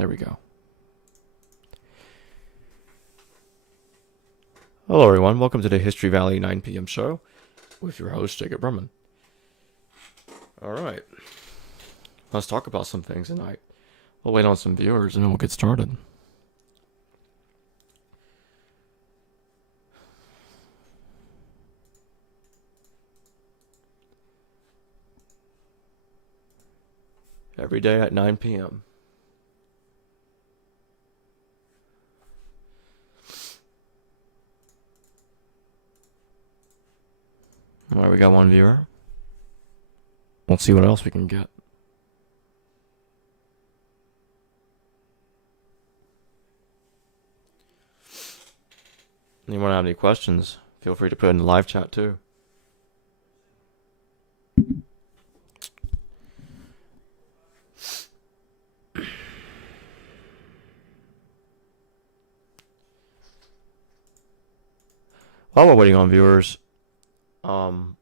There we go. Hello, everyone. Welcome to the History Valley 9 p.m. show with your host, Jacob Brumman. All right. Let's talk about some things tonight. We'll wait on some viewers and then we'll get started. Every day at 9 p.m. All right, we got one viewer. Let's see what else we can get. Anyone have any questions? Feel free to put it in the live chat too. While we're waiting on viewers, I'll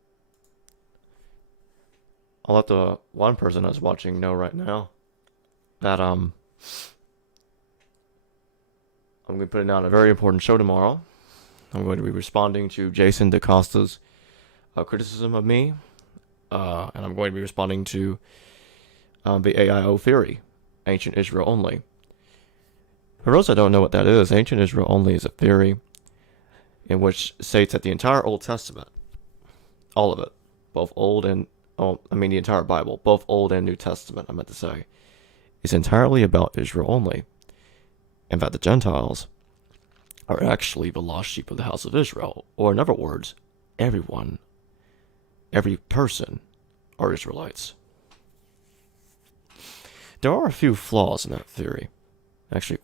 let the one person that's watching know right now that I'm going to be putting out a very important show tomorrow. I'm going to be responding to Jason DaCosta's criticism of me, and I'm going to be responding to the AIO theory, Ancient Israel Only. For those that don't know what that is, Ancient Israel Only is a theory in which states that the entire Old Testament, all of it, both Old and, the entire Bible, both Old and New Testament, I meant to say, is entirely about Israel only, and that the Gentiles are actually the lost sheep of the house of Israel, or in other words, everyone, every person are Israelites. There are a few flaws in that theory, actually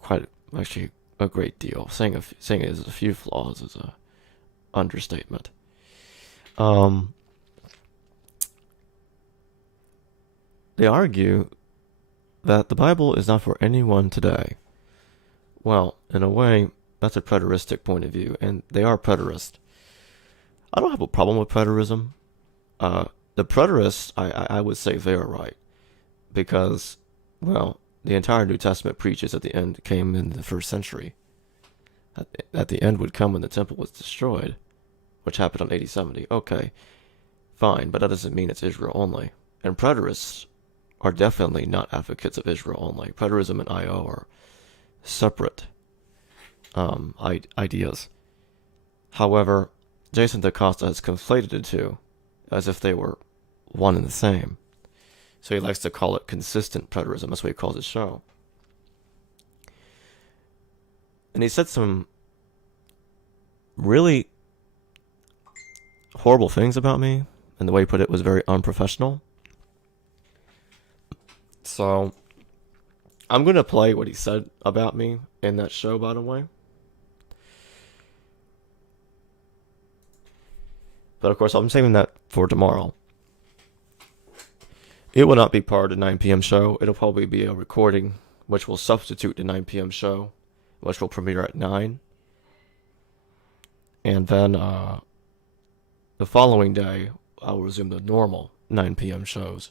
a great deal. Saying it is a few flaws is a understatement. They argue that the Bible is not for anyone today. Well, in a way, that's a preteristic point of view, and they are preterist. I don't have a problem with preterism. The preterists, I would say they are right, because, well, the entire New Testament preaches at the end came in the first century. At the end would come when the temple was destroyed, which happened on AD 70. Okay, fine, but that doesn't mean it's Israel only. And preterists are definitely not advocates of Israel only. Preterism and IO are separate ideas. However, Jason DaCosta has conflated the two as if they were one and the same. So he likes to call it consistent preterism. That's what he calls his show. And he said some really horrible things about me, and the way he put it was very unprofessional. So, I'm going to play what he said about me in that show, by the way. But of course, I'm saving that for tomorrow. It will not be part of the 9 p.m. show. It'll probably be a recording, which will substitute the 9 p.m. show, which will premiere at 9. And then the following day, I'll resume the normal 9 p.m. shows.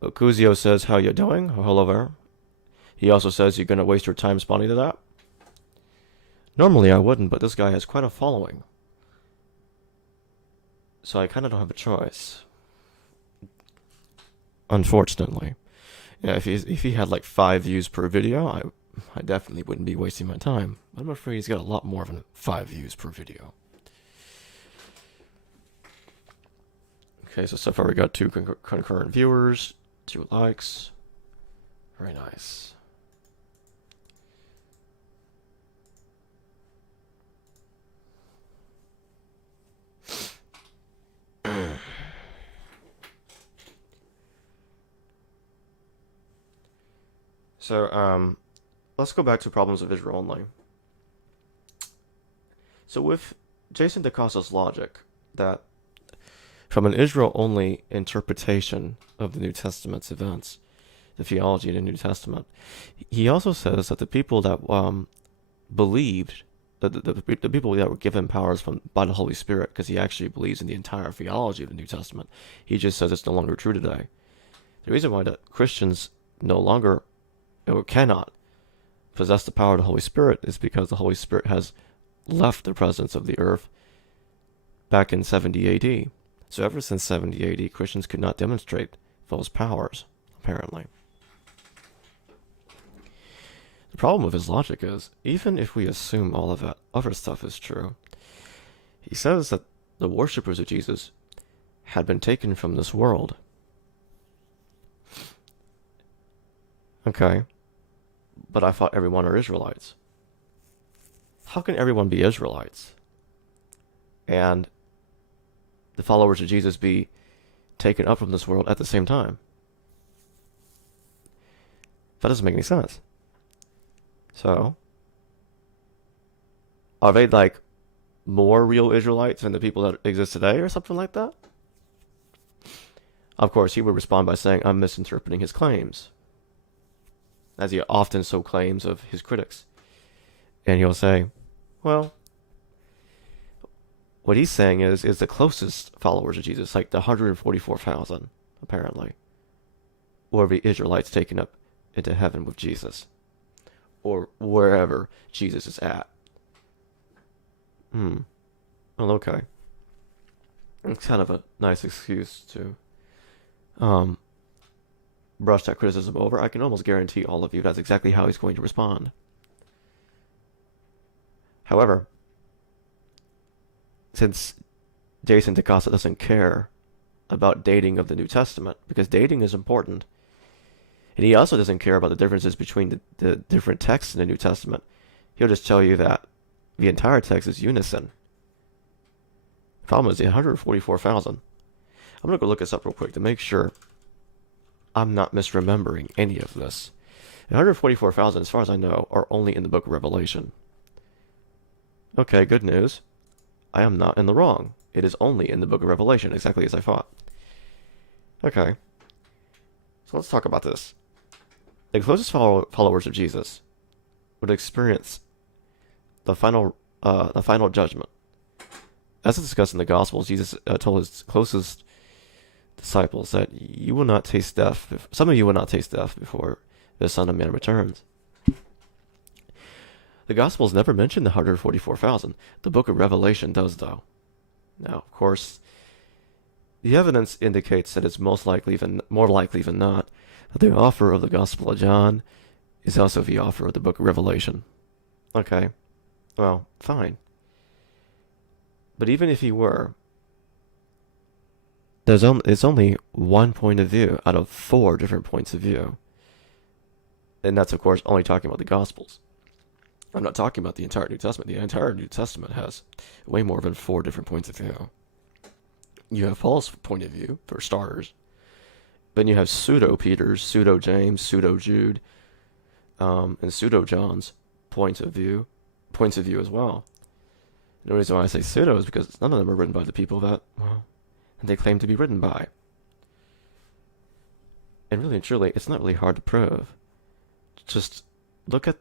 Okuzio says, how you doing? Oh, hello there. He also says, you're going to waste your time responding to that? Normally I wouldn't, but this guy has quite a following. So I kind of don't have a choice. Unfortunately. Yeah, if he had like 5 views per video, I definitely wouldn't be wasting my time. But I'm afraid he's got a lot more than 5 views per video. Okay, so far we got 2 concurrent viewers, 2 likes. Very nice. So, let's go back to problems of Israel only. So with Jason DaCosta's logic that from an Israel-only interpretation of the New Testament's events, the theology of the New Testament, he also says that the people that believed, the people that were given powers by the Holy Spirit, because he actually believes in the entire theology of the New Testament, he just says it's no longer true today. The reason why the Christians no longer or cannot possess the power of the Holy Spirit is because the Holy Spirit has left the presence of the earth back in 70 AD. So ever since 70 AD, Christians could not demonstrate those powers, apparently. The problem with his logic is, even if we assume all of that other stuff is true, he says that the worshippers of Jesus had been taken from this world. Okay, but I thought everyone are Israelites. How can everyone be Israelites and the followers of Jesus be taken up from this world at the same time? That doesn't make any sense. So, are they like more real Israelites than the people that exist today or something like that? Of course, he would respond by saying, I'm misinterpreting his claims, as he often so claims of his critics. And he'll say, well, what he's saying is the closest followers of Jesus, like the 144,000, apparently, were the Israelites taken up into heaven with Jesus, or wherever Jesus is at. Well, okay. It's kind of a nice excuse to brush that criticism over. I can almost guarantee all of you that's exactly how he's going to respond. However, since Jason DaCosta doesn't care about dating of the New Testament, because dating is important, and he also doesn't care about the differences between the different texts in the New Testament, he'll just tell you that the entire text is unison. The problem is the 144,000. I'm going to go look this up real quick to make sure I'm not misremembering any of this. The 144,000, as far as I know, are only in the book of Revelation. Okay, good news. I am not in the wrong. It is only in the book of Revelation, exactly as I thought. Okay. So let's talk about this. The closest followers of Jesus would experience the final judgment. As discussed in the Gospels, Jesus told his closest disciples that you will not taste death. Some of you will not taste death before the Son of Man returns. The Gospels never mention the 144,000. The book of Revelation does, though. Now, of course, the evidence indicates that it's more likely than not that the author of the Gospel of John is also the author of the book of Revelation. Okay, well, fine. But even if he were, it's only one point of view out of 4 different points of view. And that's, of course, only talking about the Gospels. I'm not talking about the entire New Testament. The entire New Testament has way more than 4 different points of view. You have Paul's point of view, for starters. Then you have pseudo-Peter's, pseudo-James, pseudo-Jude, and pseudo-John's points of view as well. The reason why I say pseudo is because none of them are written by the people that, well, they claim to be written by. And really and truly, it's not really hard to prove. Just look at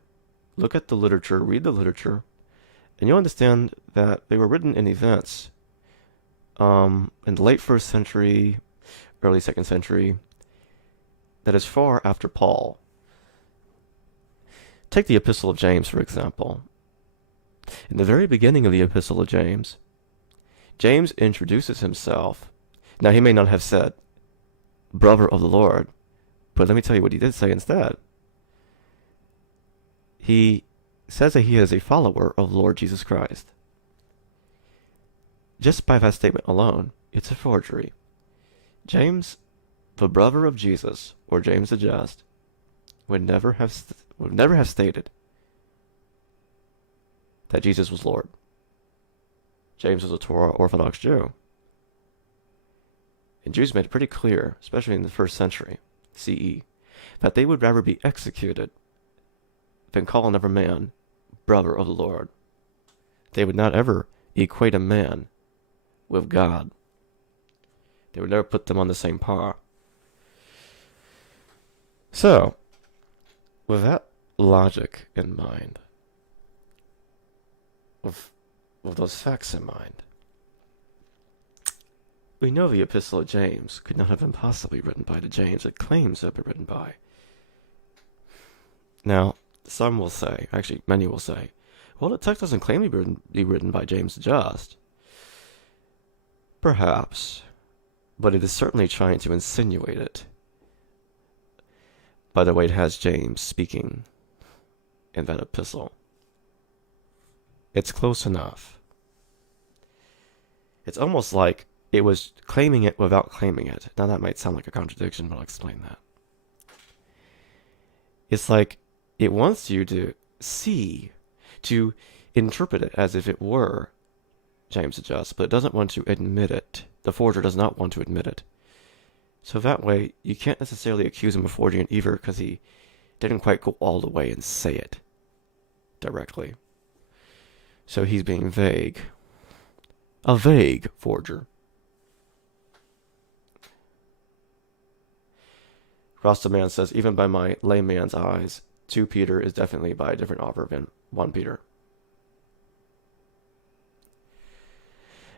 the literature, read the literature, and you'll understand that they were written in events in the late 1st century, early 2nd century, that is far after Paul. Take the Epistle of James, for example. In the very beginning of the Epistle of James, James introduces himself. Now, he may not have said, brother of the Lord, but let me tell you what he did say instead. He says that he is a follower of Lord Jesus Christ. Just by that statement alone, it's a forgery. James, the brother of Jesus, or James the Just, would never have stated that Jesus was Lord. James was a Torah Orthodox Jew. And Jews made it pretty clear, especially in the 1st century CE, that they would rather be executed than call another man brother of the Lord. They would not ever equate a man with God. They would never put them on the same par. So, with that logic in mind, with those facts in mind, We know the Epistle of James could not have been possibly written by the James it claims to have been written by. Now, some will say, actually many will say, well, the text doesn't claim to be written by James the Just. Perhaps, but it is certainly trying to insinuate it by the way it has James speaking in that epistle. It's close enough. It's almost like it was claiming it without claiming it. Now that might sound like a contradiction, but I'll explain that. It's like it wants you to see, to interpret it as if it were James the Just, but it doesn't want to admit it. The forger does not want to admit it. So that way, you can't necessarily accuse him of forging it either, because he didn't quite go all the way and say it directly. So he's being vague. A vague forger. Rastaman says, even by my layman's eyes, 2 Peter is definitely by a different author than 1 Peter.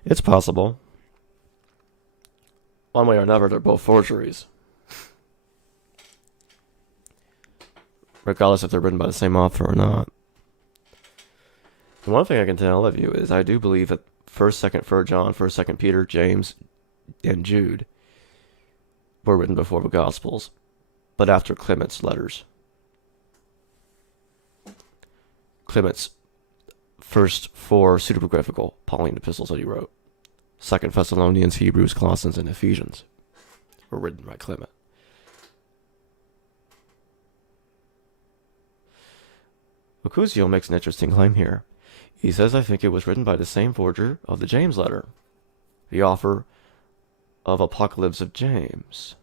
It's possible. One way or another, they're both forgeries. Regardless if they're written by the same author or not. And one thing I can tell of you is I do believe that 1st, 2nd, 3rd John, 1st, 2nd Peter, James, and Jude were written before the Gospels, but after Clement's letters. Clement's first 4 pseudepigraphical Pauline epistles that he wrote, 2nd Thessalonians, Hebrews, Colossians, and Ephesians, were written by Clement. Ocuzio makes an interesting claim here. He says, I think it was written by the same forger of the James letter, the author of Apocalypse of James.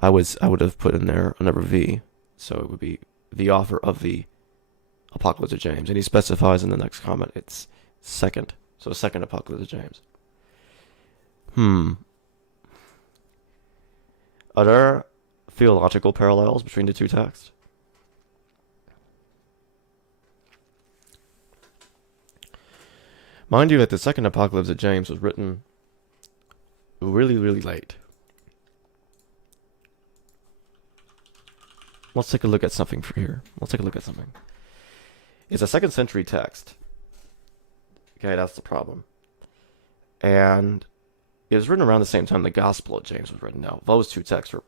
I would have put in there another V, so it would be the author of the Apocalypse of James, and he specifies in the next comment it's 2nd, so 2nd Apocalypse of James. Are there theological parallels between the 2 texts? Mind you that the 2nd Apocalypse of James was written really, really late. Let's take a look at something for here. It's a 2nd century text. Okay, that's the problem. And it was written around the same time the Gospel of James was written. Now, those 2 texts were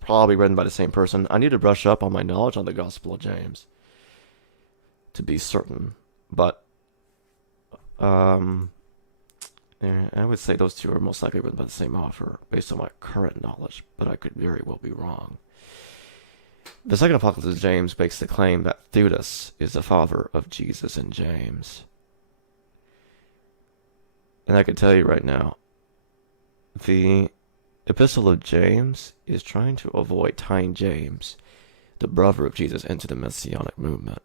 probably written by the same person. I need to brush up on my knowledge on the Gospel of James to be certain. But I would say those 2 are most likely written by the same author based on my current knowledge, but I could very well be wrong. The 2nd Apocalypse of James makes the claim that Theudas is the father of Jesus and James. And I can tell you right now, the Epistle of James is trying to avoid tying James, the brother of Jesus, into the Messianic movement.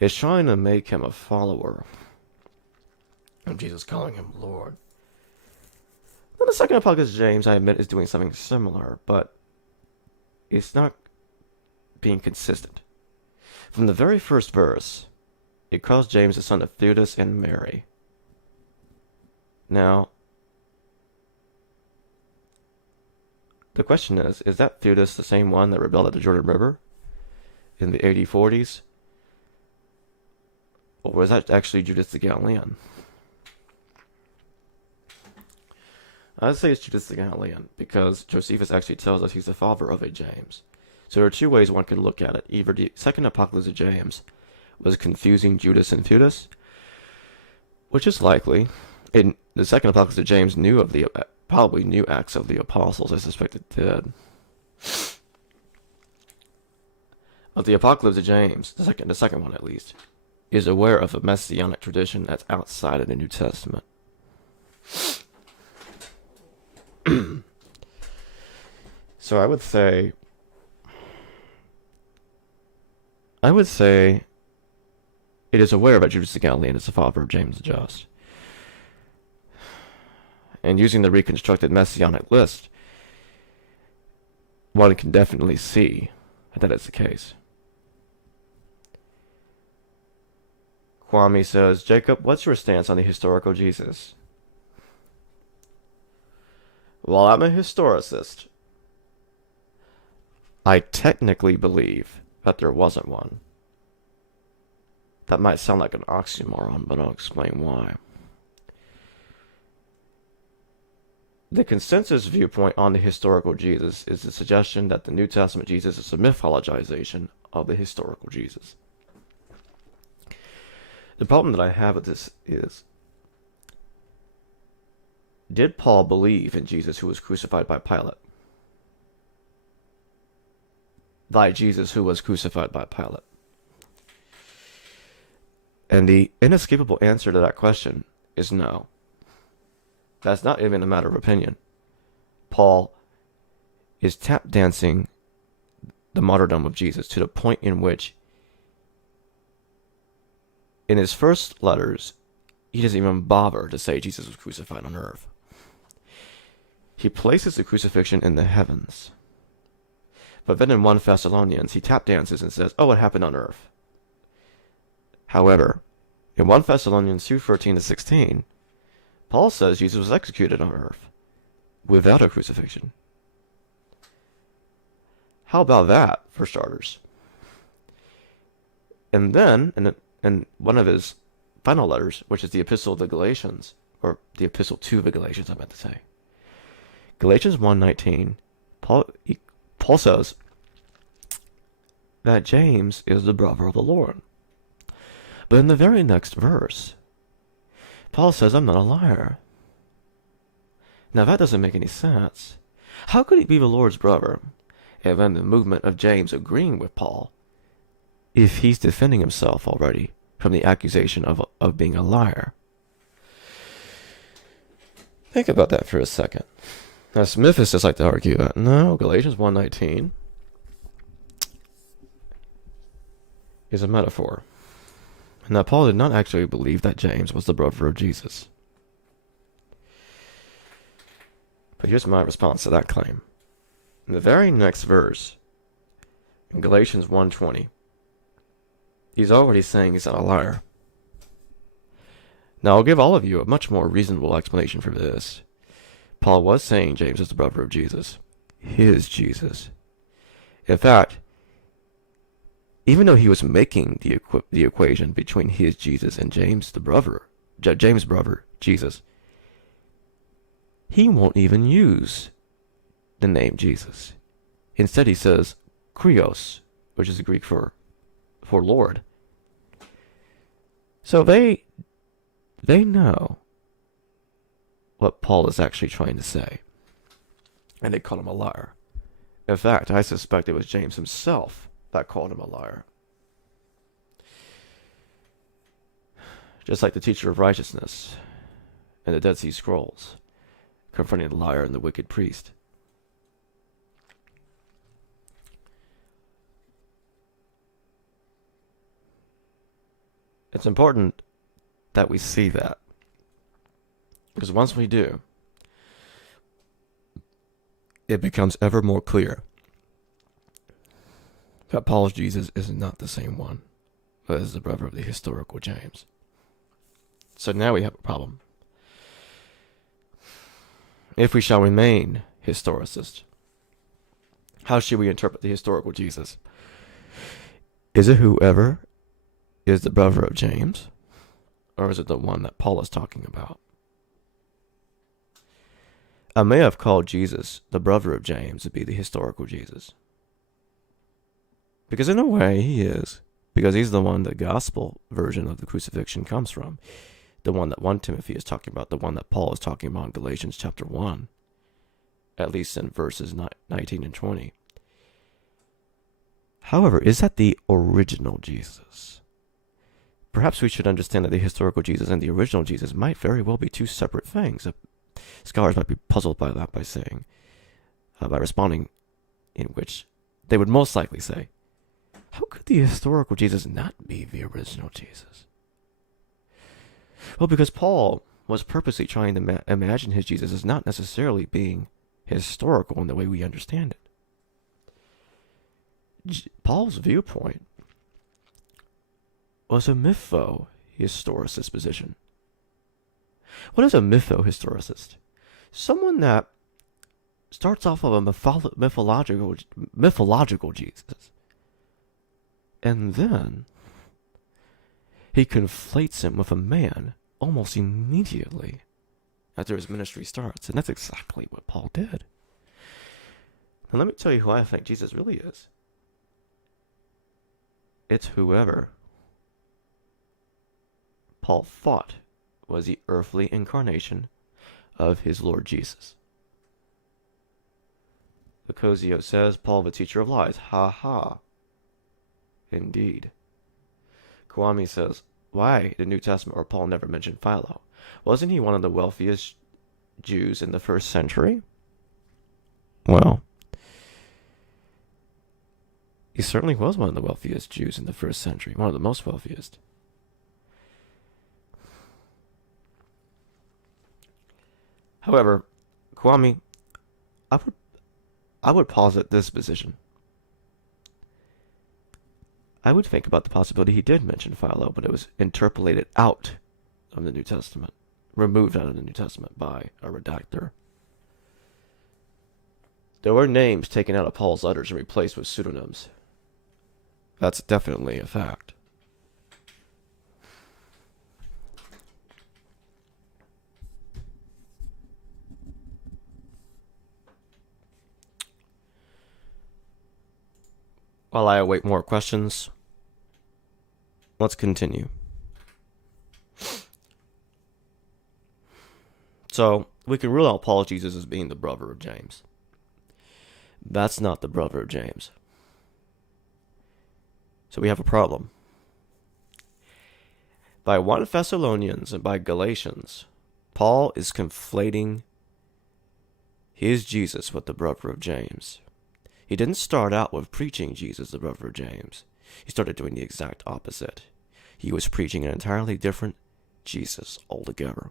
It's trying to make him a follower of Jesus, calling him Lord. Now, the 2nd Apocalypse of James, I admit, is doing something similar, but it's not being consistent. From the very first verse, it calls James the son of Theudas and Mary. Now, the question is that Theudas the same one that rebelled at the Jordan River in the AD 40s? Or was that actually Judas the Galilean? I'd say it's Judas the Galilean, because Josephus actually tells us he's the father of a James. So there are 2 ways one can look at it. Either the 2nd Apocalypse of James was confusing Judas and Theudas, which is likely. And the 2nd Apocalypse of James probably knew Acts of the Apostles. I suspect it did. But the Apocalypse of James, the second one at least, is aware of a messianic tradition that's outside of the New Testament. So I would say it is aware that Judas the Galilean is the father of James the Just. And using the reconstructed messianic list, one can definitely see that is the case. Kwame says, Jacob, what's your stance on the historical Jesus? Well, I'm a historicist. I technically believe that there wasn't one. That might sound like an oxymoron, but I'll explain why. The consensus viewpoint on the historical Jesus is the suggestion that the New Testament Jesus is a mythologization of the historical Jesus. The problem that I have with this is, did Paul believe in Jesus who was crucified by Pilate? Thy Jesus who was crucified by Pilate? And the inescapable answer to that question is no. That's not even a matter of opinion. Paul is tap dancing the martyrdom of Jesus to the point in which, in his first letters, he doesn't even bother to say Jesus was crucified on earth. He places the crucifixion in the heavens. But then in 1 Thessalonians, he tap dances and says, oh, it happened on earth. However, in 1 Thessalonians 2:13-16, Paul says Jesus was executed on earth without a crucifixion. How about that, for starters? And then, in one of his final letters, which is the Epistle of the Galatians, or the Epistle to the Galatians, I meant to say, Galatians 1:19, Paul says that James is the brother of the Lord. But in the very next verse, Paul says, I'm not a liar. Now that doesn't make any sense. How could he be the Lord's brother, and then the movement of James agreeing with Paul, if he's defending himself already from the accusation of being a liar? Think about that for a second. Now, Smithists like to argue that, no, Galatians 1:19 is a metaphor. And that Paul did not actually believe that James was the brother of Jesus. But here's my response to that claim. In the very next verse, in Galatians 1:20, he's already saying he's not a liar. Now, I'll give all of you a much more reasonable explanation for this. Paul was saying James is the brother of Jesus. His Jesus. In fact, even though he was making the equation between his Jesus and James' brother, Jesus, he won't even use the name Jesus. Instead, he says Krios, which is the Greek for Lord. So they know what Paul is actually trying to say, and they call him a liar. In fact, I suspect it was James himself that called him a liar. Just like the teacher of righteousness in the Dead Sea Scrolls, confronting the liar and the wicked priest. It's important that we see that, because once we do, it becomes ever more clear that Paul's Jesus is not the same one as the brother of the historical James. So now we have a problem. If we shall remain historicists, how should we interpret the historical Jesus? Is it whoever is the brother of James, or is it the one that Paul is talking about? I may have called Jesus the brother of James to be the historical Jesus. Because in a way, he is. Because he's the one the gospel version of the crucifixion comes from. The one that 1 Timothy is talking about. The one that Paul is talking about in Galatians chapter 1. At least in verses 19 and 20. However, is that the original Jesus? Perhaps we should understand that the historical Jesus and the original Jesus might very well be two separate things. Scholars might be puzzled by that by responding in which they would most likely say, how could the historical Jesus not be the original Jesus? Well, because Paul was purposely trying to imagine his Jesus as not necessarily being historical in the way we understand Paul's viewpoint was a mytho mythohistoricist position. What is a mythohistoricist? Someone that starts off of a mythological Jesus, and then he conflates him with a man almost immediately after his ministry starts. And that's exactly what Paul did. Now let me tell you who I think Jesus really is. It's whoever Paul thought was the earthly incarnation of his Lord Jesus. Nicosio says, Paul the teacher of lies. Ha ha. Indeed. Kwame says, why the New Testament or Paul never mentioned Philo? Wasn't he one of the wealthiest Jews in the first century? Well, he certainly was one of the wealthiest Jews in the first century, one of the most wealthiest. However, Kwame, I would posit this position. I would think about the possibility he did mention Philo, but it was interpolated out of the New Testament, removed out of the New Testament by a redactor. There were names taken out of Paul's letters and replaced with pseudonyms. That's definitely a fact. While I await more questions, let's continue. So, we can rule out Paul Jesus as being the brother of James. That's not the brother of James. So we have a problem. By 1 Thessalonians and by Galatians, Paul is conflating his Jesus with the brother of James. He didn't start out with preaching Jesus, the brother of James. He started doing the exact opposite. He was preaching an entirely different Jesus altogether.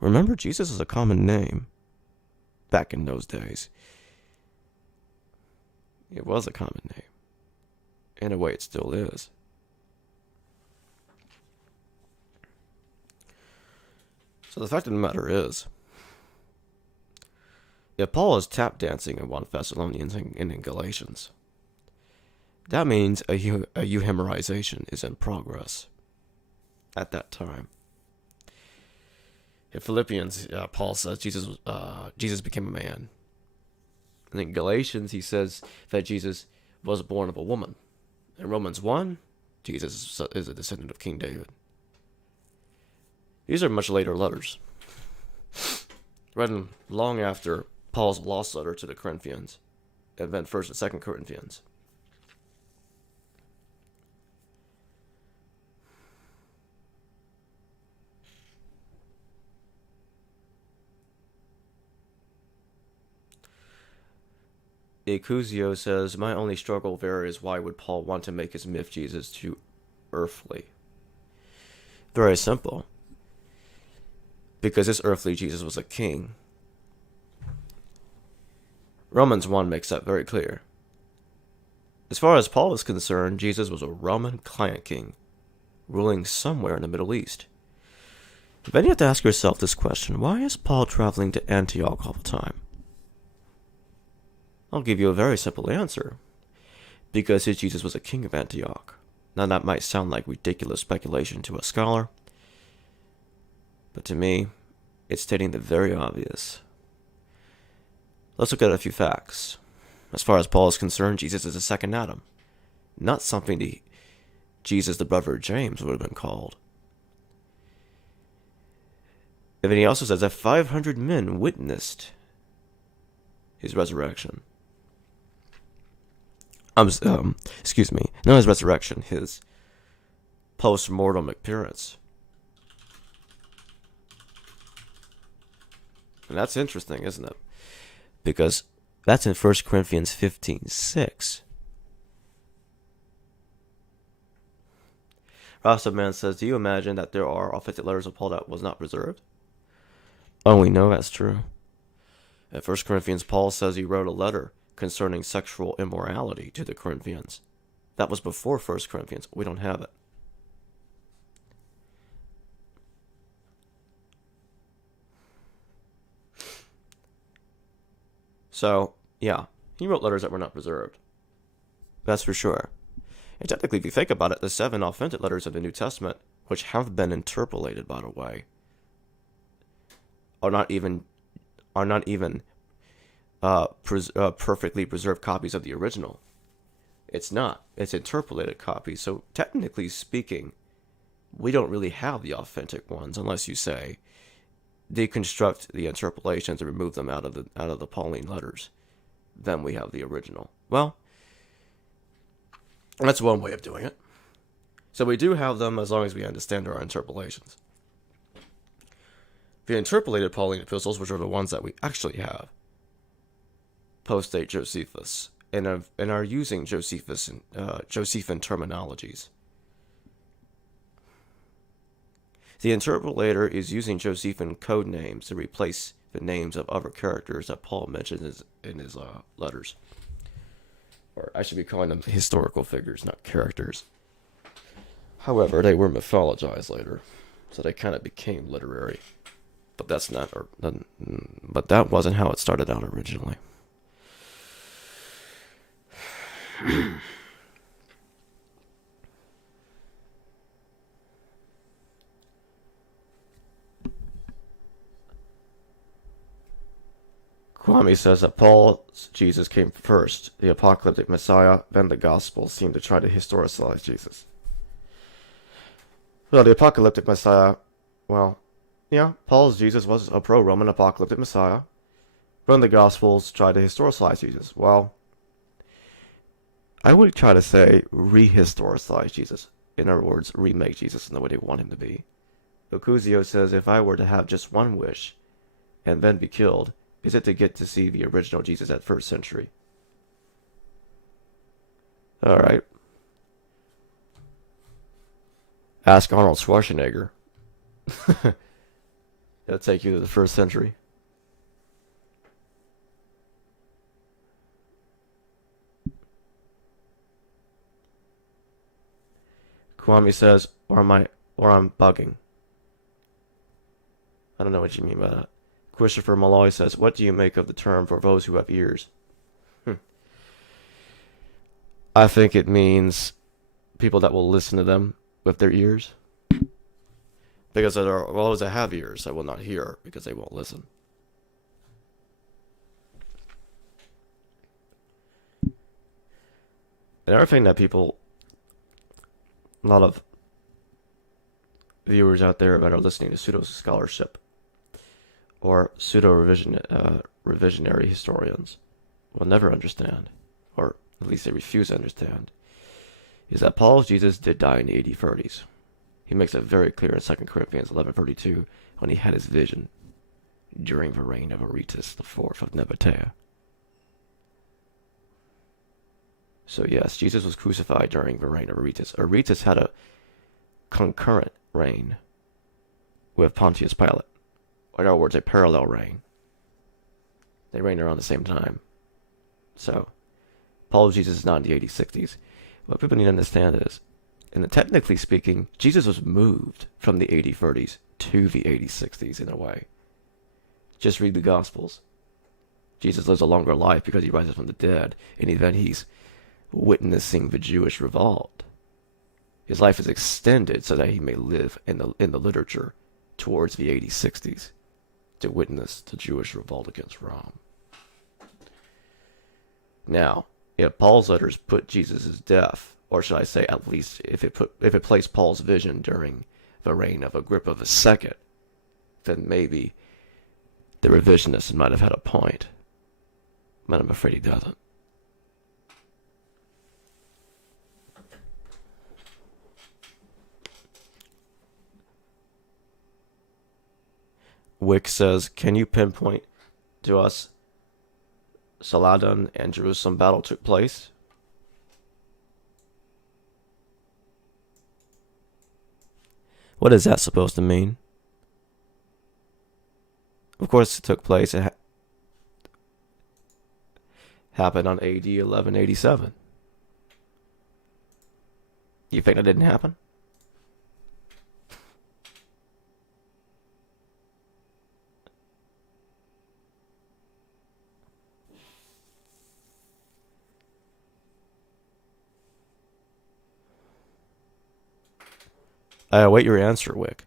Remember, Jesus is a common name back in those days. It was a common name. In a way, it still is. So the fact of the matter is, if Paul is tap dancing in 1 Thessalonians and in Galatians, that means a euhemerization is in progress at that time. In Philippians, Paul says Jesus became a man. And in Galatians, he says that Jesus was born of a woman. In Romans 1, Jesus is a descendant of King David. These are much later letters, written long after Paul's lost letter to the Corinthians, and then 1st and 2nd Corinthians. Icusio says, my only struggle there is why would Paul want to make his myth Jesus too earthly? Very simple. Because this earthly Jesus was a king. Romans 1 makes that very clear. As far as Paul is concerned, Jesus was a Roman client king, ruling somewhere in the Middle East. Then you have to ask yourself this question, why is Paul traveling to Antioch all the time? I'll give you a very simple answer. Because his Jesus was a king of Antioch. Now that might sound like ridiculous speculation to a scholar, but to me, it's stating the very obvious. Let's look at a few facts. As far as Paul is concerned, Jesus is a second Adam. Not something Jesus, the brother of James, would have been called. And then he also says that 500 men witnessed his resurrection. Excuse me, not his resurrection, his post-mortem appearance. And that's interesting, isn't it? Because that's in 1 Corinthians 15:6. Rastaman says, do you imagine that there are authentic letters of Paul that was not preserved? Oh, we know that's true. In 1 Corinthians, Paul says he wrote a letter concerning sexual immorality to the Corinthians. That was before 1 Corinthians. We don't have it. So, yeah, he wrote letters that were not preserved. That's for sure. And technically, if you think about it, the 7 authentic letters of the New Testament, which have been interpolated, by the way, are not even perfectly preserved copies of the original. It's not. It's interpolated copies. So technically speaking, we don't really have the authentic ones unless you say deconstruct the interpolations and remove them out of the Pauline letters. Then we have the original. Well, that's one way of doing it. So we do have them as long as we understand our interpolations. The interpolated Pauline epistles, which are the ones that we actually have, post-date Josephus, and are using Josephine terminologies. The interpolator is using Josephine code names to replace the names of other characters that Paul mentions in his letters. Or I should be calling them historical figures, not characters. However, they were mythologized later, so they kind of became literary. But but that wasn't how it started out originally. Kwame says that Paul's Jesus came first, the apocalyptic Messiah, then the Gospels seem to try to historicize Jesus. Well, the apocalyptic Messiah, Paul's Jesus was a pro-Roman apocalyptic Messiah. Then the Gospels tried to historicize Jesus. Well, I would try to say rehistoricize Jesus. In other words, remake Jesus in the way they want him to be. Ocuzio says, if I were to have just one wish and then be killed, is it to get to see the original Jesus at first century? Alright. Ask Arnold Schwarzenegger. It'll take you to the first century. Kwame says, or I'm bugging. I don't know what you mean by that. Christopher Malloy says, what do you make of the term for those who have ears? I think it means people that will listen to them with their ears. Because there are those that have ears that will not hear because they won't listen. Another thing that a lot of viewers out there that are listening to pseudo-scholarship or pseudo-revisionary historians will never understand, or at least they refuse to understand, is that Paul's Jesus did die in the AD 30s. He makes it very clear in 2 Corinthians 11:32 when he had his vision during the reign of Aretas IV of Nabatea. So yes, Jesus was crucified during the reign of Aretas. Aretas had a concurrent reign with Pontius Pilate. In other words, a parallel reign. They reigned around the same time. So, Paul's Jesus is not in the 80s, 60s. What people need to understand is, and technically speaking, Jesus was moved from the 80s, 30s to the 80s, 60s in a way. Just read the Gospels. Jesus lives a longer life because he rises from the dead, and then he's witnessing the Jewish revolt. His life is extended so that he may live in the literature towards the 80s, 60s to witness the Jewish revolt against Rome. Now, if Paul's letters put Jesus' death, or should I say at least if it placed Paul's vision during the reign of Agrippa II, then maybe the revisionist might have had a point. But I'm afraid he doesn't. Wick says, can you pinpoint to us Saladin and Jerusalem battle took place? What is that supposed to mean? Of course it took place. It happened on AD 1187. You think that didn't happen? I await your answer, Wick.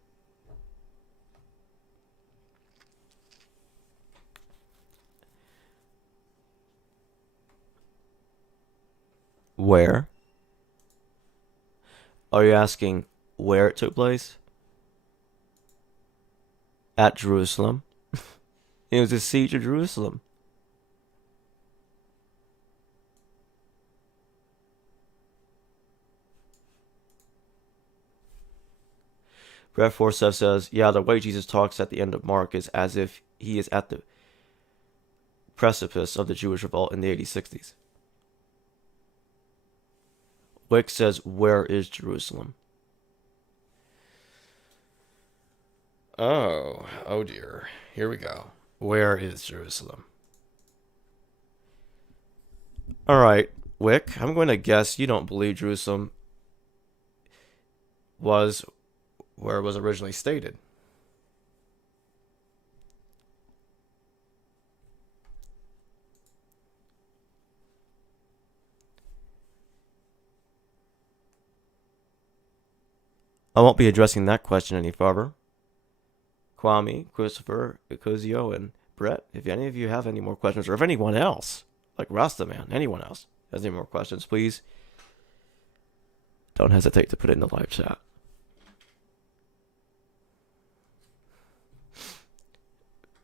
Where? Are you asking where it took place? At Jerusalem. It was the siege of Jerusalem. Rev 47 says, yeah, the way Jesus talks at the end of Mark is as if he is at the precipice of the Jewish revolt in the 80s, 60s. Wick says, where is Jerusalem? Oh dear. Here we go. Where is Jerusalem? Alright, Wick, I'm going to guess you don't believe Jerusalem was where it was originally stated. I won't be addressing that question any further. Kwame, Christopher, Ikuzio, and Brett, if any of you have any more questions, or if anyone else, like Rastaman, anyone else has any more questions, please don't hesitate to put it in the live chat.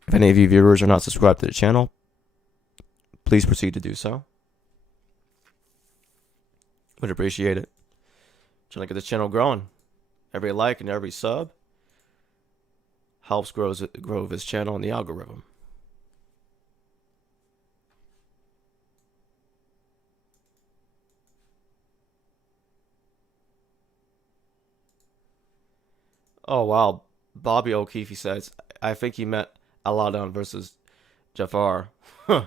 If any of you viewers are not subscribed to the channel, please proceed to do so. Would appreciate it. Trying to get this channel growing. Every like and every sub helps grow this channel and the algorithm. Oh wow, Bobby O'Keefe says, I think he meant Aladdin versus Jafar. Huh.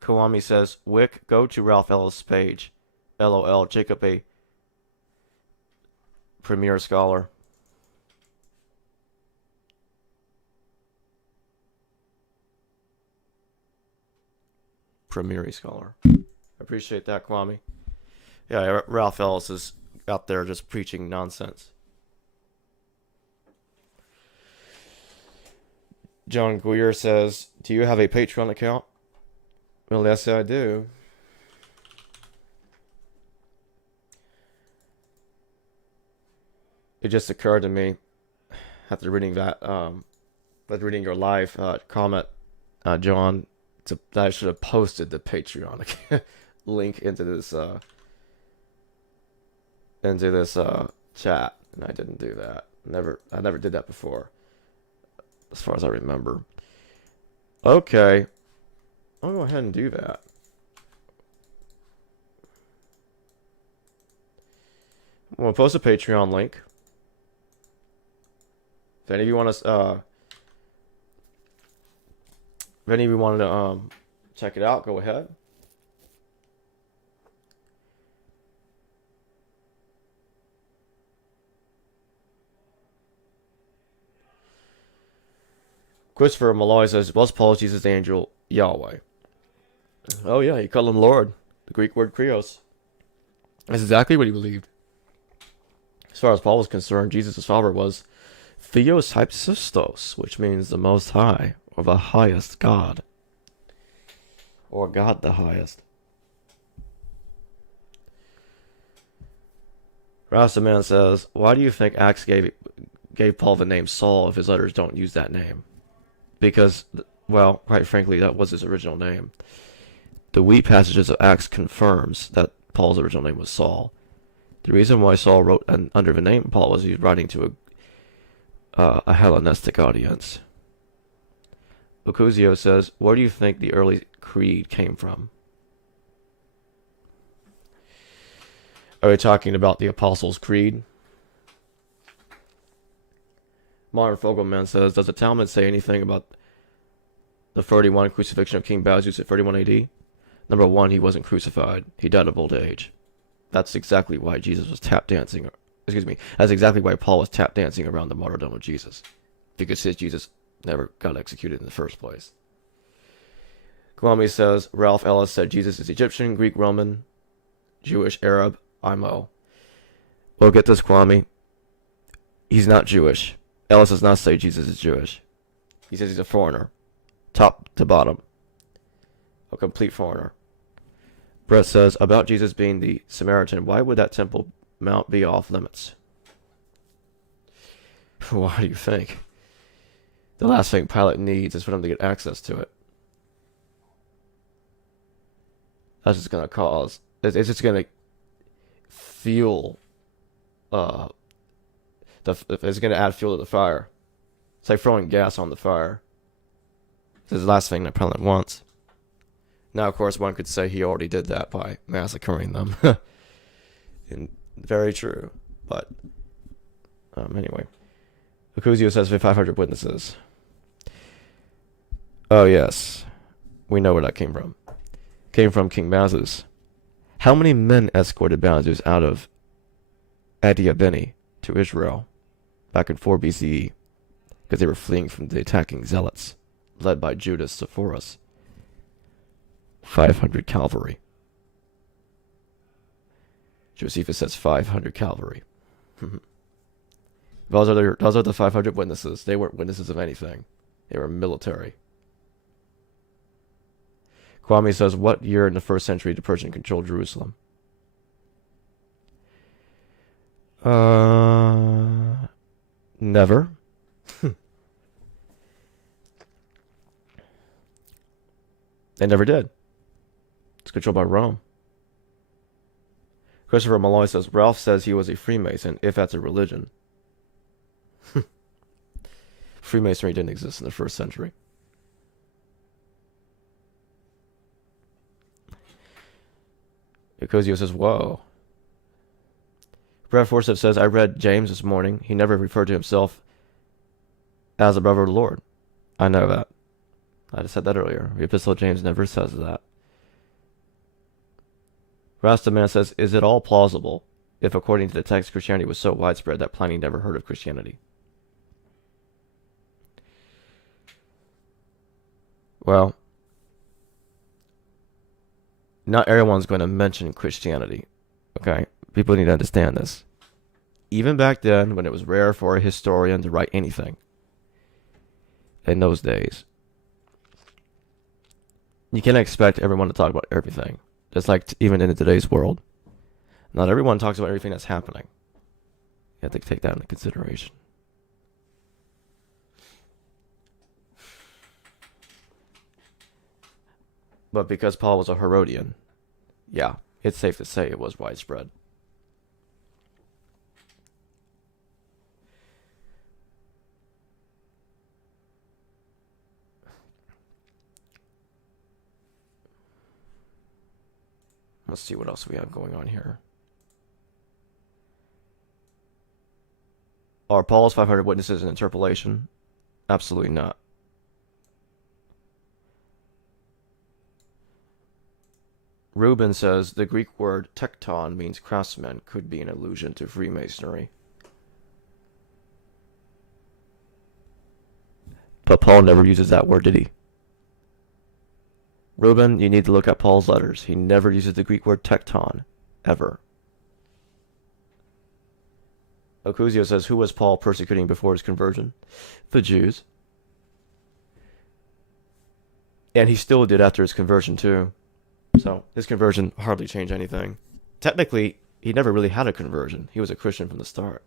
Kawami says, Wick, go to Ralph Ellis' page. LOL, Jacob a premier scholar. Premier scholar. Appreciate that, Kwame. Yeah, Ralph Ellis is out there just preaching nonsense. John Guyer says, do you have a Patreon account? Well, yes, I do. It just occurred to me after reading that, after reading your live comment, John, that I should have posted the Patreon link into this chat, and I didn't do that. I never did that before, as far as I remember. Okay, I'll go ahead and do that. I'm gonna post a Patreon link. If any of you want to, check it out, go ahead. Christopher Malloy says, was Paul Jesus' angel Yahweh? Oh yeah, he called him Lord. The Greek word Krios. That's exactly what he believed. As far as Paul was concerned, Jesus' father was Theos Hypsistos, which means the Most High, or the highest God. Or God the highest. Rastaman says, why do you think Acts gave Paul the name Saul if his letters don't use that name? Because, well, quite frankly, that was his original name. The wheat passages of Acts confirms that Paul's original name was Saul. The reason why Saul wrote under the name Paul was he was writing to a Hellenistic audience. Okuzio says, where do you think the early creed came from? Are we talking about the Apostles' Creed? Modern Fogelman says, does the Talmud say anything about the 31 crucifixion of King Bazus at 31 AD? Number one, he wasn't crucified. He died of old age. That's exactly why Jesus was tap dancing. Excuse me. That's exactly why Paul was tap dancing around the martyrdom of Jesus. Because his Jesus never got executed in the first place. Kwame says, Ralph Ellis said Jesus is Egyptian, Greek, Roman, Jewish, Arab, IMO. Well, get this, Kwame. He's not Jewish. Ellis does not say Jesus is Jewish. He says he's a foreigner. Top to bottom. A complete foreigner. Brett says, about Jesus being the Samaritan, why would that Temple Mount be off limits? Why do you think? The last thing Pilate needs is for them to get access to it. That's just going to cause... It's just going to fuel... it's going to add fuel to the fire. It's like throwing gas on the fire. This is the last thing that Pilate wants. Now, of course, one could say he already did that by massacring them. And very true. But, anyway. Accusio says 500 witnesses. Oh, yes. We know where that came from. Came from King Bazus. How many men escorted Bazus out of Adiabeni to Israel back in 4 BCE? Because they were fleeing from the attacking zealots, led by Judas Sepphoris. 500 cavalry. Josephus says 500 cavalry. Those are the 500 witnesses. They weren't witnesses of anything. They were military. Kwame says, what year in the 1st century did Persian control Jerusalem? Never. They never did. It's controlled by Rome. Christopher Malloy says, Ralph says he was a Freemason, if that's a religion. Freemasonry didn't exist in the 1st century. Ecosio says, whoa. Brad Forsyth says, I read James this morning. He never referred to himself as a brother of the Lord. I know that. I just said that earlier. The Epistle of James never says that. Rastaman says, is it all plausible if, according to the text, Christianity was so widespread that Pliny never heard of Christianity? Well, not everyone's going to mention Christianity. Okay? People need to understand this. Even back then, when it was rare for a historian to write anything, in those days, you can't expect everyone to talk about everything. Just like even in today's world. Not everyone talks about everything that's happening. You have to take that into consideration. But because Paul was a Herodian, yeah, it's safe to say it was widespread. Let's see what else we have going on here. Are Paul's 500 witnesses an interpolation? Absolutely not. Reuben says the Greek word tekton means craftsman, could be an allusion to Freemasonry. But Paul never uses that word, did he? Reuben, you need to look at Paul's letters. He never uses the Greek word tekton, ever. Ocusio says, who was Paul persecuting before his conversion? The Jews. And he still did after his conversion, too. So, his conversion hardly changed anything. Technically, he never really had a conversion. He was a Christian from the start.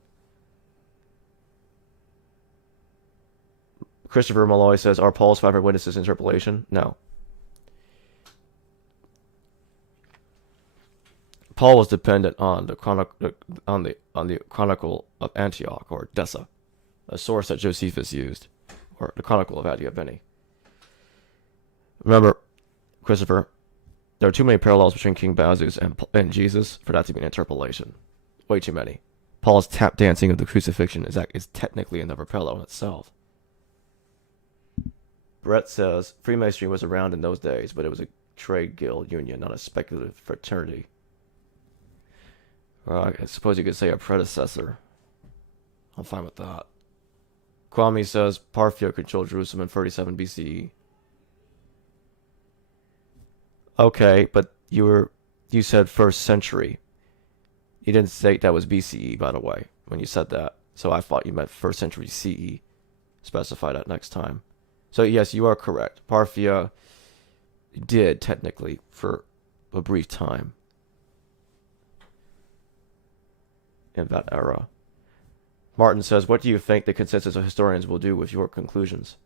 Christopher Malloy says, are Paul's 500 witnesses interpolation? No. Paul was dependent on the Chronicle of Antioch, or Dessa, a source that Josephus used, or the Chronicle of Adiabeni. Remember, Christopher, there are too many parallels between King Bazus and Jesus for that to be an interpolation. Way too many. Paul's tap dancing of the crucifixion is technically another parallel in itself. Brett says Freemasonry was around in those days, but it was a trade guild union, not a speculative fraternity. Or I suppose you could say a predecessor. I'm fine with that. Kwame says Parthia controlled Jerusalem in 37 BCE. Okay, but you said first century. You didn't say that was BCE, by the way, when you said that. So I thought you meant first century CE. Specify that next time. So yes, you are correct. Parthia did technically for a brief time in that era. Martin says, what do you think the consensus of historians will do with your conclusions?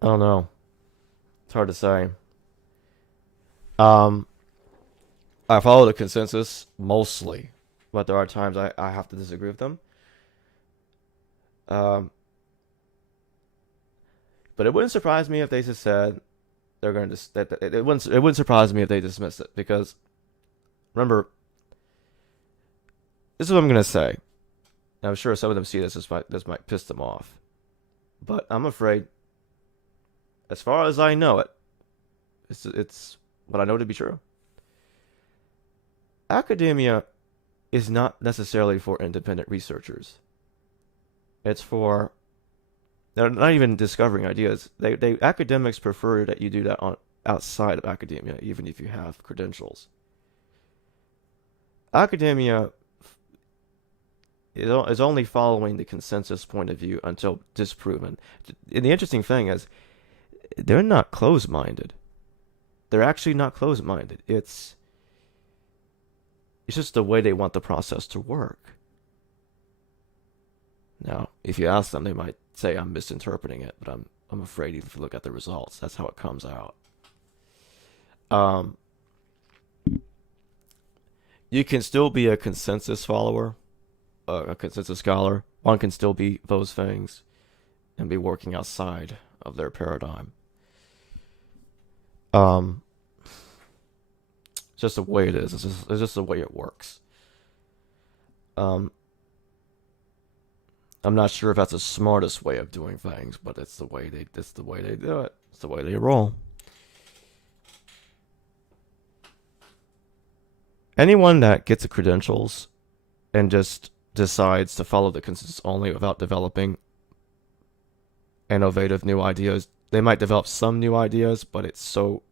I don't know. It's hard to say. I follow the consensus mostly, but there are times I have to disagree with them. Um, but it wouldn't surprise me if they just said they're going to that it wouldn't surprise me if they dismiss it, because remember, this is what I'm going to say. I'm sure some of them see this might piss them off, but I'm afraid, as far as I know it, it's what I know to be true. Academia is not necessarily for independent researchers. It's for, they're not even discovering ideas. They academics prefer that you do that outside of academia, even if you have credentials. Academia is only following the consensus point of view until disproven. And the interesting thing is, they're not closed-minded. They're actually not closed-minded. It's just the way they want the process to work. Now, if you ask them, they might say I'm misinterpreting it, but I'm afraid even if you look at the results, that's how it comes out. You can still be a consensus follower, a consensus scholar. One can still be those things and be working outside of their paradigm. It's just the way it is. It's just the way it works. I'm not sure if that's the smartest way of doing things, but it's the way they do it. It's the way they roll. Anyone that gets the credentials and just decides to follow the consensus only without developing innovative new ideas, they might develop some new ideas, but it's so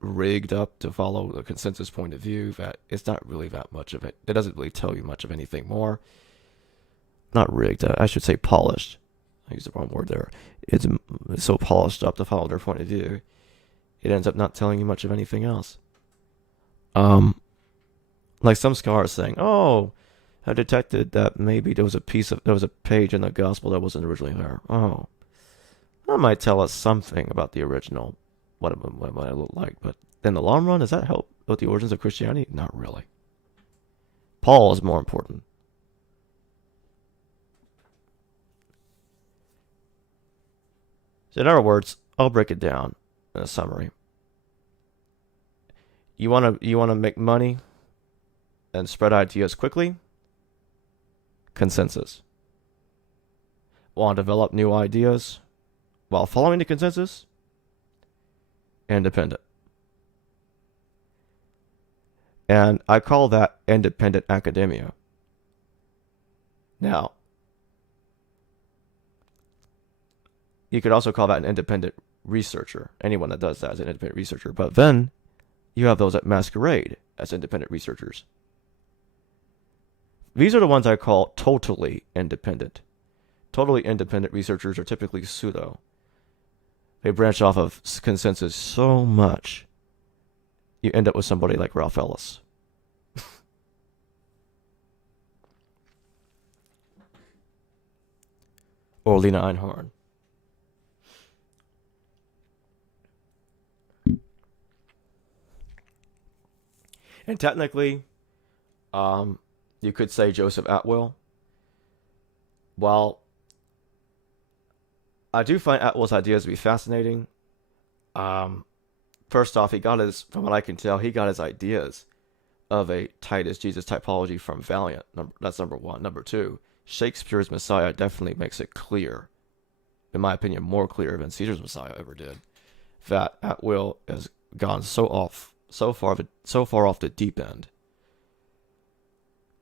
rigged up to follow the consensus point of view that it's not really that much of it. It doesn't really tell you much of anything more. Not rigged, I should say polished. I used the wrong word there. It's so polished up to follow their point of view, it ends up not telling you much of anything else. Like some scholars saying, "Oh, I detected that maybe there was a page in the gospel that wasn't originally there." Oh, that might tell us something about the original, what it looked like. But in the long run, does that help with the origins of Christianity? Not really. Paul is more important. So in other words, I'll break it down in a summary. You wanna make money and spread ideas quickly? Consensus. Want to develop new ideas while following the consensus? Independent. And I call that independent academia. Now, you could also call that an independent researcher. Anyone that does that is an independent researcher. But then you have those that masquerade as independent researchers. These are the ones I call totally independent. Totally independent researchers are typically pseudo. They branch off of consensus so much, you end up with somebody like Ralph Ellis. Or Lena Einhorn. And technically, you could say Joseph Atwill. While I do find Atwill's ideas to be fascinating, first off, from what I can tell, he got his ideas of a Titus Jesus typology from Valiant. That's number one. Number two, Shakespeare's Messiah definitely makes it clear in my opinion, more clear than Caesar's Messiah ever did. That Atwill has gone so far off the deep end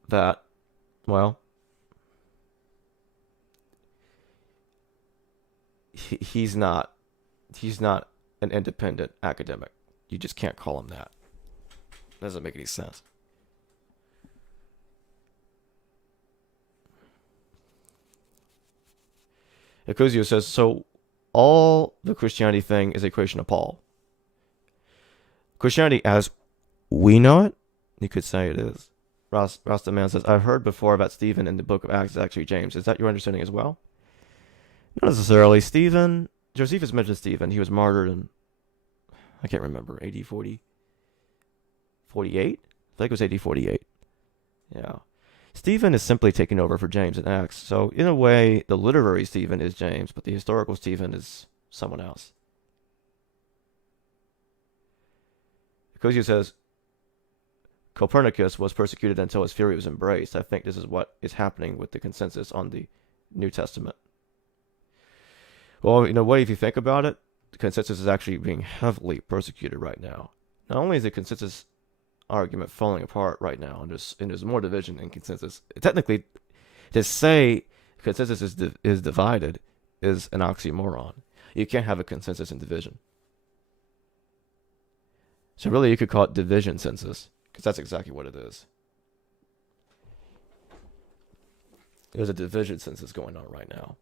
that, well, he's not an independent academic. You just can't call him that. Doesn't make any sense. Ecusio says, so all the Christianity thing is a creation of Paul. Christianity as we know it, you could say it is. Rasta Man says, I've heard before that Stephen in the book of Acts is actually James. Is that your understanding as well? Not necessarily. Josephus mentioned Stephen. He was martyred in, I can't remember, AD 40? 48? I think it was AD 48. Yeah. Stephen is simply taking over for James in Acts. So, in a way, the literary Stephen is James, but the historical Stephen is someone else. Ecusio says, Copernicus was persecuted until his theory was embraced. I think this is what is happening with the consensus on the New Testament. Well, in a way, if you think about it, the consensus is actually being heavily persecuted right now. Not only is the consensus argument falling apart right now, and there's more division in consensus. Technically, to say consensus is divided is an oxymoron. You can't have a consensus in division. So really, you could call it division census, because that's exactly what it is. There's a division census going on right now.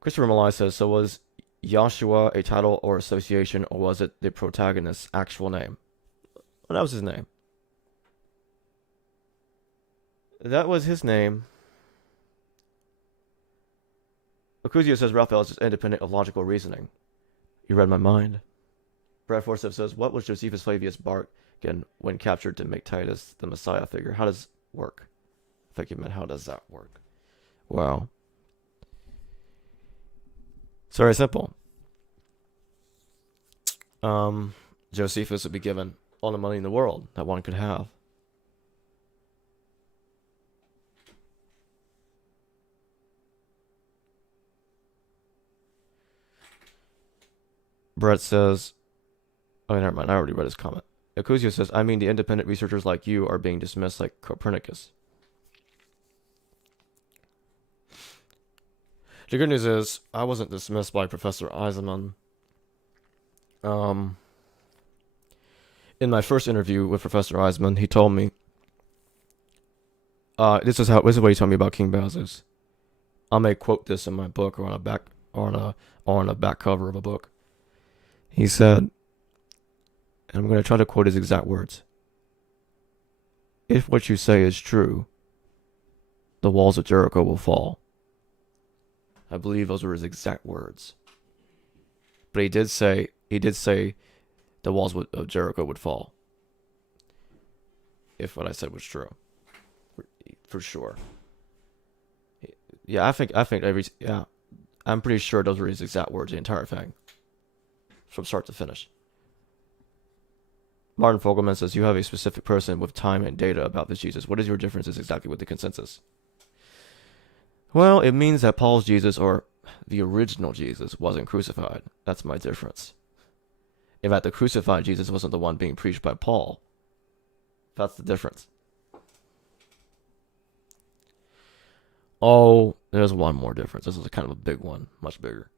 Christopher Malai says, so was Joshua a title or association, or was it the protagonist's actual name? Well, that was his name. That was his name. Ecusio says Raphael is just independent of logical reasoning. You read my mind. Brad Forsyth says, what was Josephus Flavius Barcan when captured to make Titus the Messiah figure? How does it work? I think you meant, how does that work? Wow. It's very simple. Josephus would be given all the money in the world that one could have. Brett says, oh, never mind, I already read his comment. Ecusio says, I mean the independent researchers like you are being dismissed like Copernicus. The good news is, I wasn't dismissed by Professor Eisenman. In my first interview with Professor Eisman, he told me, this is what he told me about King Bazus. I may quote this in my book or on a back cover of a book. He said, and I'm going to try to quote his exact words. If what you say is true, the walls of Jericho will fall. I believe those were his exact words. But he did say the walls of Jericho would fall. If what I said was true. For sure. Yeah, I'm pretty sure those were his exact words, the entire thing. From start to finish. Martin Fogelman says, you have a specific person with time and data about this Jesus. What is your differences exactly with the consensus? Well, it means that Paul's Jesus, or the original Jesus, wasn't crucified. That's my difference. In fact, the crucified Jesus wasn't the one being preached by Paul. That's the difference. Oh, there's one more difference. This is kind of a big one, much bigger.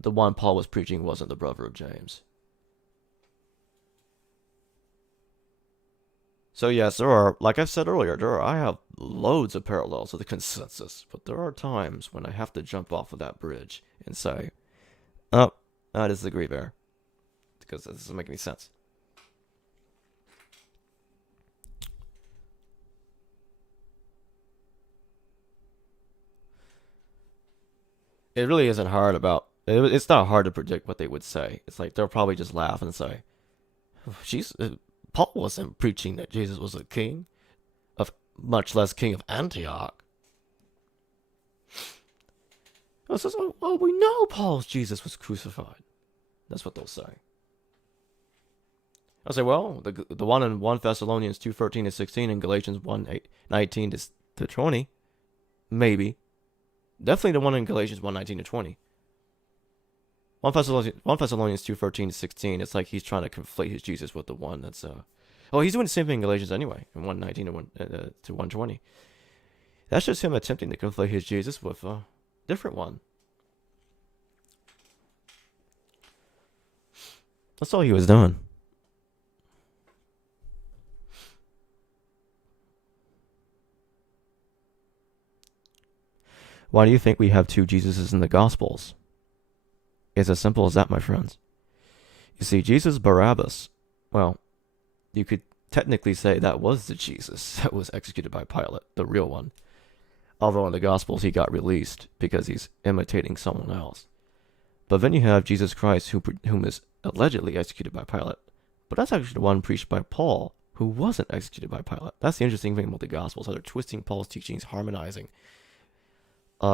The one Paul was preaching wasn't the brother of James. So yes, there are, like I said earlier, I have loads of parallels to the consensus, but there are times when I have to jump off of that bridge and say, oh, I disagree there, because that doesn't make any sense. It really isn't hard it's not hard to predict what they would say. It's like they'll probably just laugh and say, Paul wasn't preaching that Jesus was a king, much less king of Antioch. It says, well, we know Paul's Jesus was crucified. That's what they'll say. I'll say, well, the one in 1 Thessalonians 2:13 to 16 and Galatians 1:19 to 20, maybe. Definitely the one in Galatians 1:19 to 20. 1 Thessalonians 2:13 to 16. It's like he's trying to conflate his Jesus with the one that's Oh, he's doing the same thing in Galatians anyway, in 1:19 to 1:20. That's just him attempting to conflate his Jesus with a different one. That's all he was doing. Why do you think we have two Jesuses in the Gospels? It's as simple as that, my friends. You see, Jesus Barabbas, well, you could technically say that was the Jesus that was executed by Pilate, the real one. Although in the Gospels he got released because he's imitating someone else. But then you have Jesus Christ, whom is allegedly executed by Pilate. But that's actually the one preached by Paul, who wasn't executed by Pilate. That's the interesting thing about the Gospels, how they're twisting Paul's teachings, harmonizing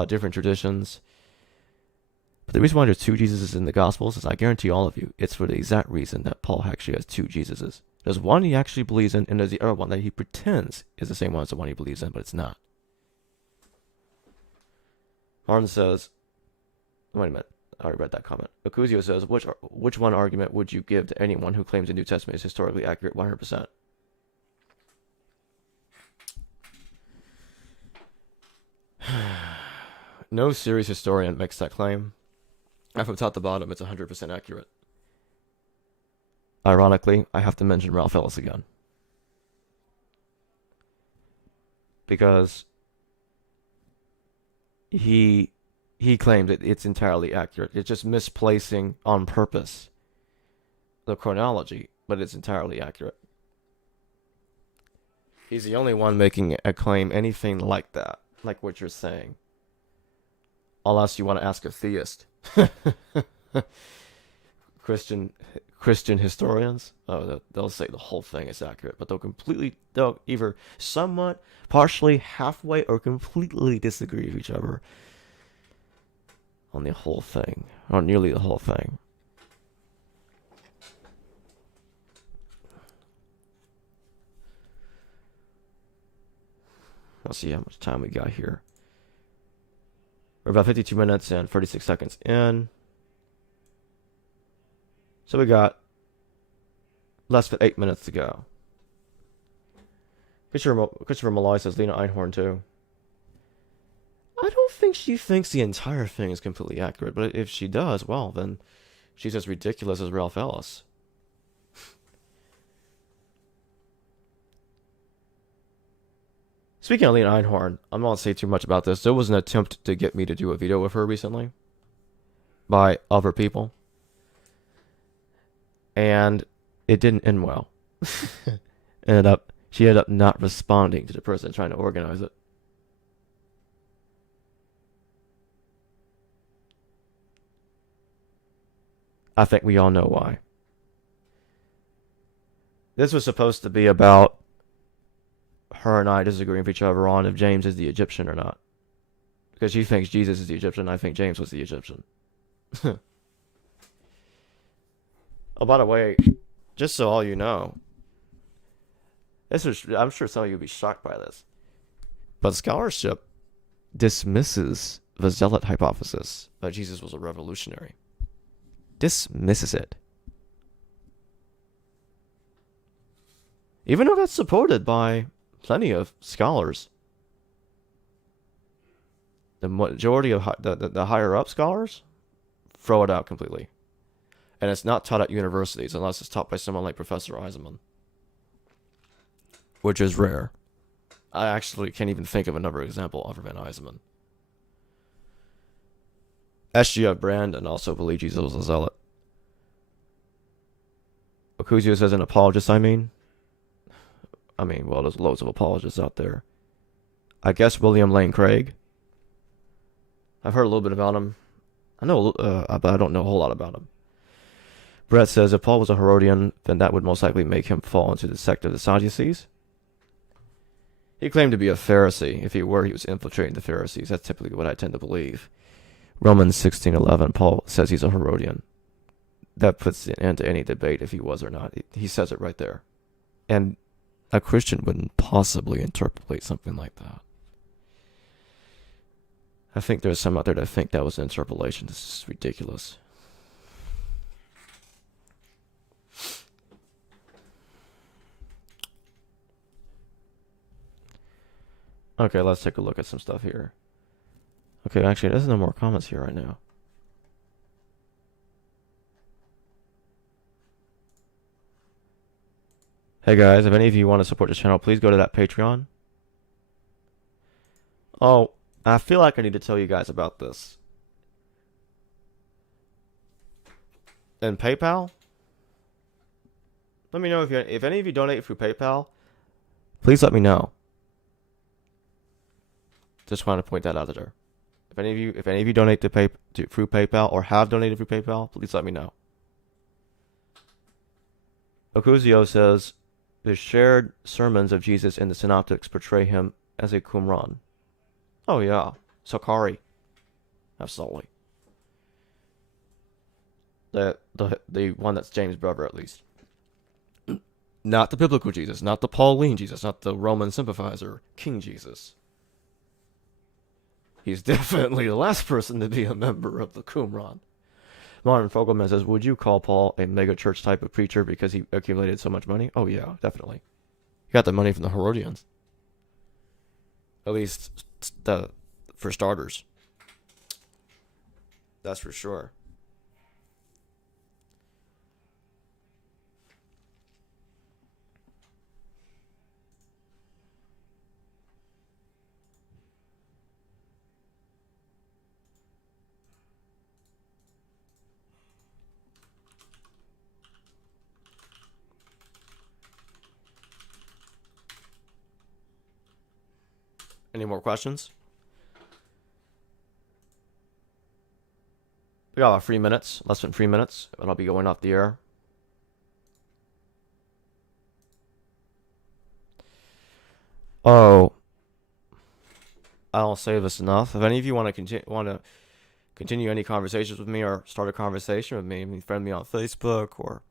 different traditions. But the reason why there's two Jesuses in the Gospels is, I guarantee all of you, it's for the exact reason that Paul actually has two Jesuses. There's one he actually believes in, and there's the other one that he pretends is the same one as the one he believes in, but it's not. Martin says, wait a minute, I already read that comment. Akuzio says, which one argument would you give to anyone who claims the New Testament is historically accurate 100%? No serious historian makes that claim. And from top to bottom, it's 100% accurate. Ironically, I have to mention Ralph Ellis again. Because he claimed that it's entirely accurate. It's just misplacing on purpose the chronology, but it's entirely accurate. He's the only one making a claim anything like that, like what you're saying. Unless you want to ask a theist. Christian historians, they'll say the whole thing is accurate, but they'll either somewhat, partially, halfway, or completely disagree with each other on the whole thing, or nearly the whole thing. Let's see how much time we got here. We're about 52 minutes and 36 seconds in. So we got less than 8 minutes to go. Christopher Malloy says Lena Einhorn too. I don't think she thinks the entire thing is completely accurate, but if she does, well, then she's as ridiculous as Ralph Ellis. Speaking of Lena Einhorn, I'm not going to say too much about this. There was an attempt to get me to do a video with her recently by other people. And it didn't end well. She ended up not responding to the person trying to organize it. I think we all know why. This was supposed to be about her and I disagreeing with each other on if James is the Egyptian or not. Because she thinks Jesus is the Egyptian, I think James was the Egyptian. Oh, by the way, just so all you know, I'm sure some of you will be shocked by this, but scholarship dismisses the zealot hypothesis that Jesus was a revolutionary. Dismisses it. Even though that's supported by plenty of scholars. The majority of the higher up scholars throw it out completely. And it's not taught at universities unless it's taught by someone like Professor Eisenman, which is rare. I actually can't even think of another example other than Eisenman. S.G.F. Brandon also believed Jesus was a zealot. Okuzio says an apologist, I mean, well, there's loads of apologists out there. I guess William Lane Craig. I've heard a little bit about him. I know, but I don't know a whole lot about him. Brett says if Paul was a Herodian, then that would most likely make him fall into the sect of the Sadducees. He claimed to be a Pharisee. If he were, he was infiltrating the Pharisees. That's typically what I tend to believe. Romans 16:11, Paul says he's a Herodian. That puts an end to any debate if he was or not. He says it right there. And a Christian wouldn't possibly interpolate something like that. I think there's some out there that think that was an interpolation. This is ridiculous. Okay, let's take a look at some stuff here. Okay, actually, there's no more comments here right now. Hey guys, if any of you want to support this channel, please go to that Patreon. Oh, I feel like I need to tell you guys about this. And PayPal? Let me know if any of you donate through PayPal. Please let me know. Just want to point that out there. If any of you donate through PayPal or have donated through PayPal, please let me know. Okuzio says the shared sermons of Jesus in the synoptics portray him as a Qumran. Oh yeah, Sakari. Absolutely. The one that's James' brother, at least. Not the biblical Jesus, not the Pauline Jesus, not the Roman sympathizer, King Jesus. He's definitely the last person to be a member of the Qumran. Martin Fogelman says, would you call Paul a mega church type of preacher because he accumulated so much money? Oh yeah, definitely. He got the money from the Herodians. At least for starters. That's for sure. Any more questions? We got about 3 minutes, less than 3 minutes, and I'll be going off the air. Oh, I don't say this enough. If any of you want to continue any conversations with me or start a conversation with me, friend me on Facebook or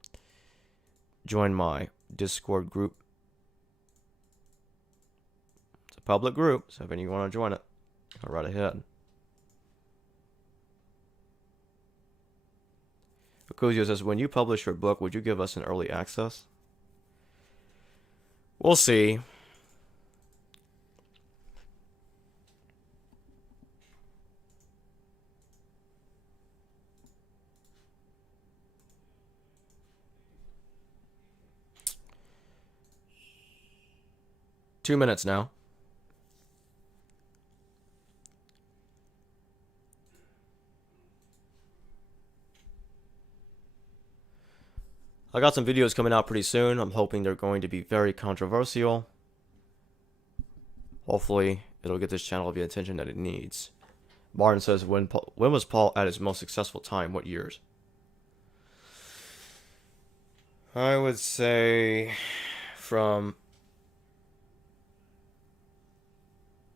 join my Discord group. It's a public group, so if any of you want to join it, go right ahead. Okuzio says, when you publish your book, would you give us an early access? We'll see. Two minutes now. I got some videos coming out pretty soon. I'm hoping they're going to be very controversial. Hopefully, it'll get this channel the attention that it needs. Martin says, when was Paul at his most successful time? What years? I would say from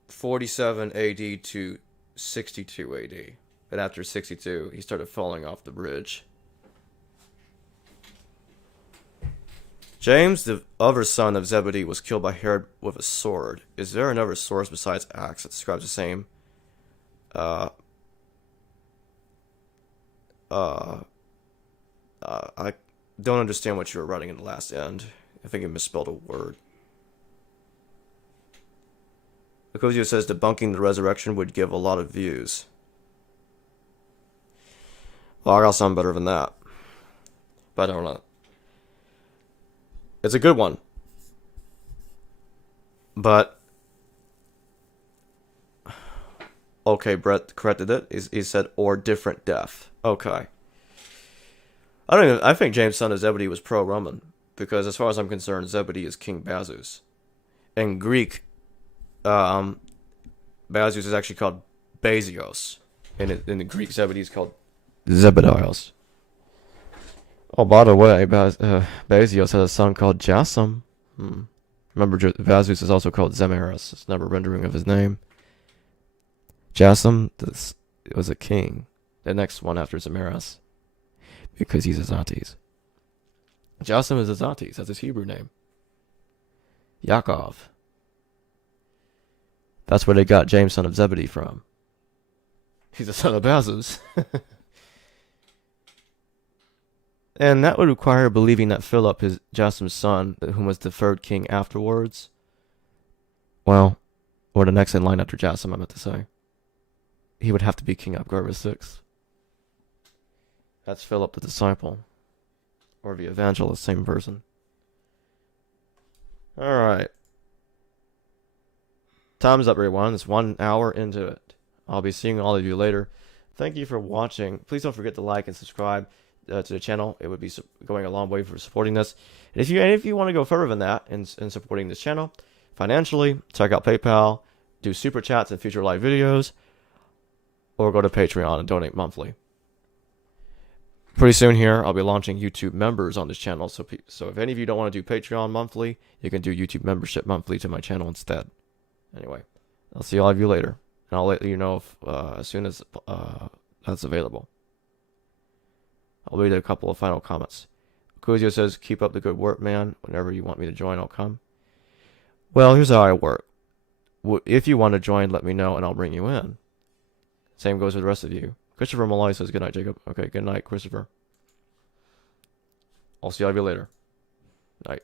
47 AD to 62 AD. But after 62, he started falling off the bridge. James, the other son of Zebedee, was killed by Herod with a sword. Is there another source besides Acts that describes the same? I don't understand what you were writing in the last end. I think you misspelled a word. Okuzio says debunking the resurrection would give a lot of views. Well, I got something better than that. But I don't know. It's a good one. But okay, Brett corrected it. He said or different death. Okay. I think James, son of Zebedee, was pro-Roman. Because as far as I'm concerned, Zebedee is King Bazus. In Greek, Bazus is actually called Basios. In the Greek, Zebedee is called Zebedios. Oh, by the way, Basios has a son called Jason. Remember, Bazus is also called Zemaris. It's never rendering of his name. Jason was a king. The next one after Zemaris. Because he's Azates. Jason is Azates. That's his Hebrew name. Yaakov. That's where they got James, son of Zebedee from. He's a son of Bazos. And that would require believing that Philip is Jassam's son, whom was the third king afterwards. Well, or the next in line after Jassam, I meant to say. He would have to be King Abgarba VI. That's Philip the disciple. Or the evangelist, same person. Alright. Time's up, everyone. It's 1 hour into it. I'll be seeing all of you later. Thank you for watching. Please don't forget to like and subscribe to the channel. It would be going a long way for supporting this. And if you want to go further than that in supporting this channel financially, check out PayPal, do super chats and future live videos, or go to Patreon and donate monthly. Pretty soon here, I'll be launching YouTube members on this channel. So if any of you don't want to do Patreon monthly, you can do YouTube membership monthly to my channel instead. Anyway, I'll see all of you later, and I'll let you know if, as soon as that's available. I'll read a couple of final comments. Kuzio says, keep up the good work, man. Whenever you want me to join, I'll come. Well, here's how I work. If you want to join, let me know, and I'll bring you in. Same goes with the rest of you. Christopher Malloy says, good night, Jacob. Okay, good night, Christopher. I'll see all of you later. Night.